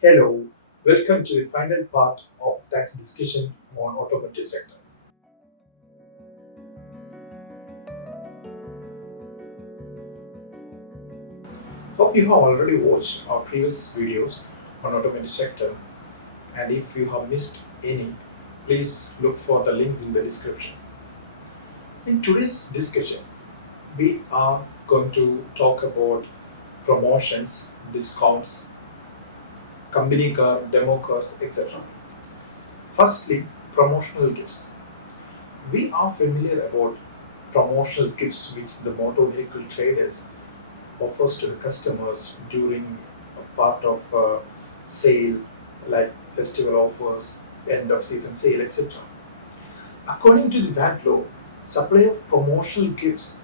Hello, welcome to the final part of tax discussion on automotive sector. Hope you have already watched our previous videos on automotive sector, and if you have missed any, please look for the links in the description. In today's discussion, we are going to talk about promotions, discounts, company car, demo cars, etc. Firstly, promotional gifts. We are familiar about promotional gifts which the motor vehicle traders offers to the customers during a part of sale like festival offers, end of season sale, etc. According to the VAT law, supply of promotional gifts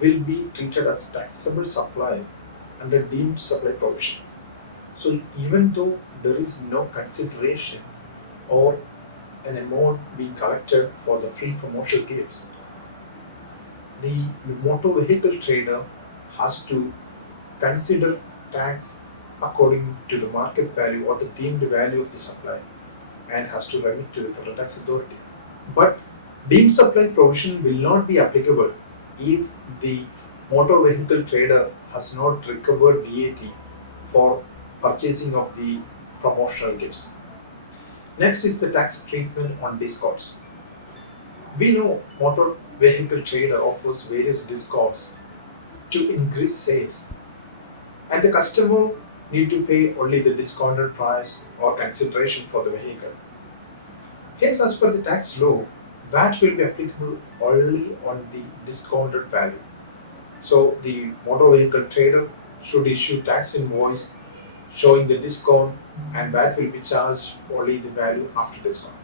will be treated as taxable supply under deemed supply provision. So even though there is no consideration or an amount being collected for the free promotional gifts, the motor vehicle trader has to consider tax according to the market value or the deemed value of the supply and has to remit to the federal tax authority. But deemed supply provision will not be applicable if the motor vehicle trader has not recovered VAT for purchasing of the promotional gifts. Next is the tax treatment on discounts. We know motor vehicle trader offers various discounts to increase sales, and the customer need to pay only the discounted price or consideration for the vehicle. Hence, as per the tax law, VAT will be applicable only on the discounted value. So, the motor vehicle trader should issue tax invoice showing the discount, and VAT will be charged only the value after discount.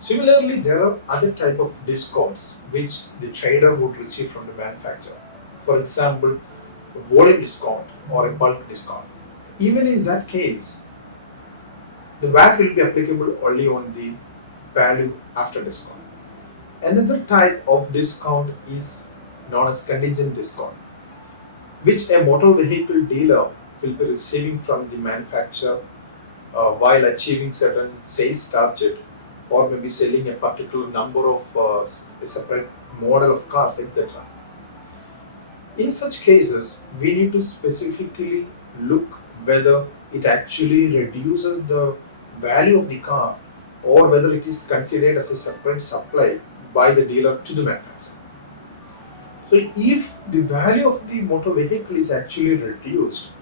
Similarly, there are other type of discounts which the trader would receive from the manufacturer. For example, a volume discount or a bulk discount. Even in that case, the VAT will be applicable only on the value after discount. Another type of discount is known as contingent discount, which a motor vehicle dealer will be receiving from the manufacturer while achieving certain sales target or maybe selling a particular number of a separate model of cars, etc. In such cases, we need to specifically look whether it actually reduces the value of the car or whether it is considered as a separate supply by the dealer to the manufacturer. So, if the value of the motor vehicle is actually reduced,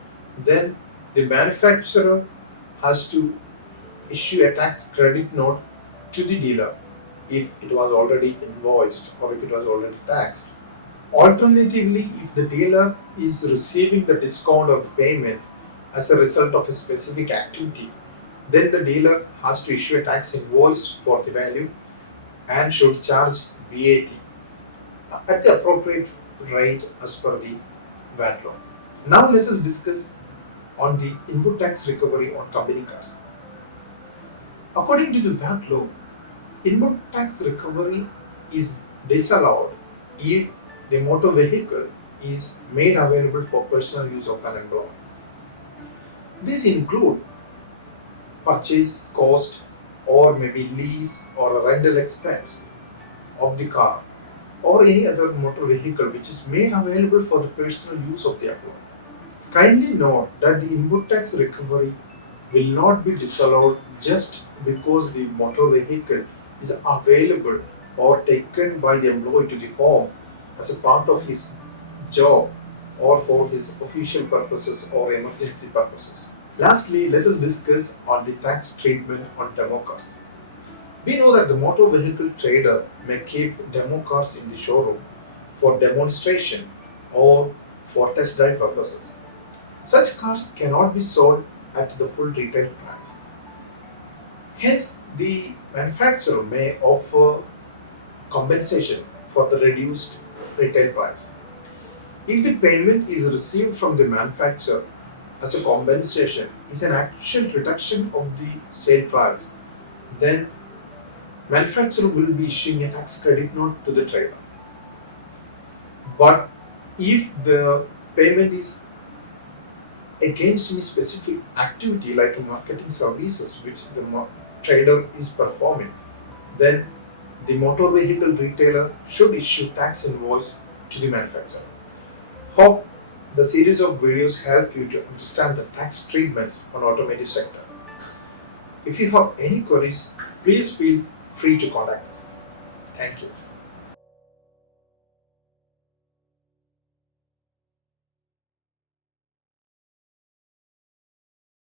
then the manufacturer has to issue a tax credit note to the dealer if it was already invoiced or if it was already taxed. Alternatively, if the dealer is receiving the discount or the payment as a result of a specific activity, then the dealer has to issue a tax invoice for the value and should charge VAT at the appropriate rate as per the VAT law. Now let us discuss on the input tax recovery on company cars. According to the VAT law, input tax recovery is disallowed if the motor vehicle is made available for personal use of an employee. These include purchase cost or maybe lease or a rental expense of the car or any other motor vehicle which is made available for the personal use of the employee. Kindly note that the input tax recovery will not be disallowed just because the motor vehicle is available or taken by the employee to the home as a part of his job or for his official purposes or emergency purposes. Lastly, let us discuss on the tax treatment on demo cars. We know that the motor vehicle trader may keep demo cars in the showroom for demonstration or for test drive purposes. Such cars cannot be sold at the full retail price. Hence, the manufacturer may offer compensation for the reduced retail price. If the payment is received from the manufacturer as a compensation is an actual reduction of the sale price, then manufacturer will be issuing a tax credit note to the trader. But if the payment is against any specific activity like a marketing services which the trader is performing, then the motor vehicle retailer should issue tax invoice to the manufacturer. Hope the series of videos help you to understand the tax treatments on automotive sector. If you have any queries, please feel free to contact us. Thank you.